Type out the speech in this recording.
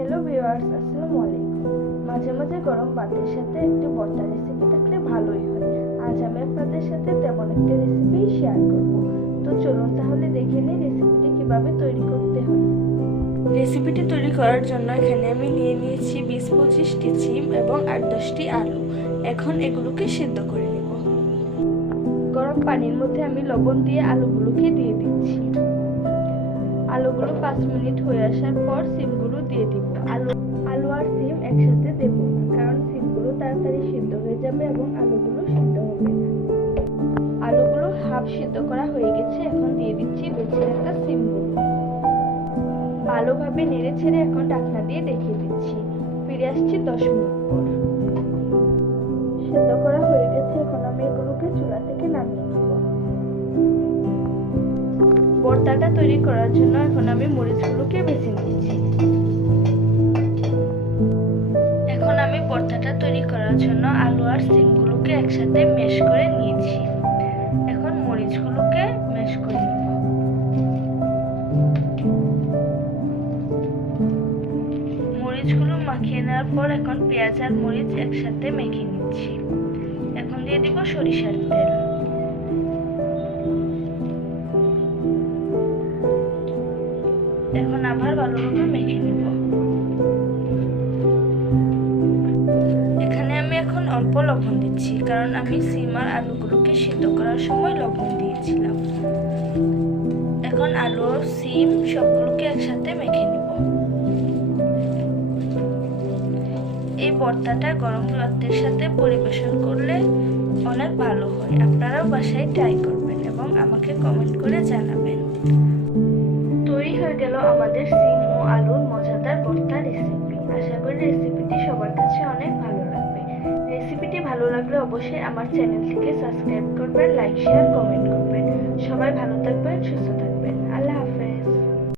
Hello viewers আসসালামু আলাইকুম। মাঝে মাঝে গরম ভাতের সাথে একটু ভর্তা রেসিপি থাকলে ভালোই হয়। আজ আমি আপনাদের সাথে তেমন একটা রেসিপি শেয়ার করব। তো চলুন তাহলে দেখে নিই রেসিপিটি কীভাবে তৈরি করতে হয়। রেসিপিটি তৈরি করার জন্য এখানে আমি নিয়ে নিয়েছি বিশ পঁচিশটি চিম এবং আট দশটি আলু। এখন এগুলোকে সিদ্ধ করে নেব। গরম পানির মধ্যে আমি লবণ দিয়ে আলুগুলোকে দিয়ে দিচ্ছি। আলুগুলো পাঁচ মিনিট হয়ে আসার পর আলু আর সিম একসাথে দেব কারণ সিমগুলো তাড়াতাড়ি সিদ্ধ হয়ে যাবে এবং আলুগুলো সিদ্ধ হবে। আলুগুলো হাফ সিদ্ধ করা হয়ে গেছে, এখন দিয়ে দিচ্ছি বেঁচে রাখা সিমগুলো ভালোভাবে নেড়ে ছেড়ে এখন ঢাকনা দিয়ে দেখিয়ে দিচ্ছি। ফিরে আসছি দশ মিনিট পর। সিদ্ধ করা হয়ে গেছে, এখন আমি এগুলোকে চুলা থেকে নামিয়ে নেব। ভর্তাটা তৈরি করার জন্য এখন আমি মরিচগুলোকে ভর্তাটা তৈরি করার জন্য আলু আর সিমগুলোকে একসাথে মেশ করে নিয়েছি। এখন মরিচগুলোকে মেশ করে মরিচগুলো মাখিয়ে নেওয়ার পর এখন পেঁয়াজ আর মরিচ একসাথে মেখে নিচ্ছি। এখন দিয়ে দিব সরিষার তেল। এখন আবার ভালোভাবে মেখে নিব। অল্প লবণ দিচ্ছি, কারণ আমি সিম আর আলুগুলোকে সিদ্ধ করার সময় লবণ দিয়েছিলাম। এখন আলু সিম সবগুলোকে একসাথে মেখে নিব। এই ভর্তাটা গরম ভাতের সাথে পরিবেশন করলে অনেক ভালো হয়। আপনারাও বাসায় ট্রাই করবেন এবং আমাকে কমেন্ট করে জানাবেন। তৈরি হয়ে গেল আমাদের সিম ও আলুর মজাদার ভর্তা রেসিপি আশা করি রেসিপিটি সবার কাছে অনেক ভালো লাগলে অবশ্যই আমার চ্যানেলটিকে সাবস্ক্রাইব করবেন লাইক শেয়ার কমেন্ট করবেন।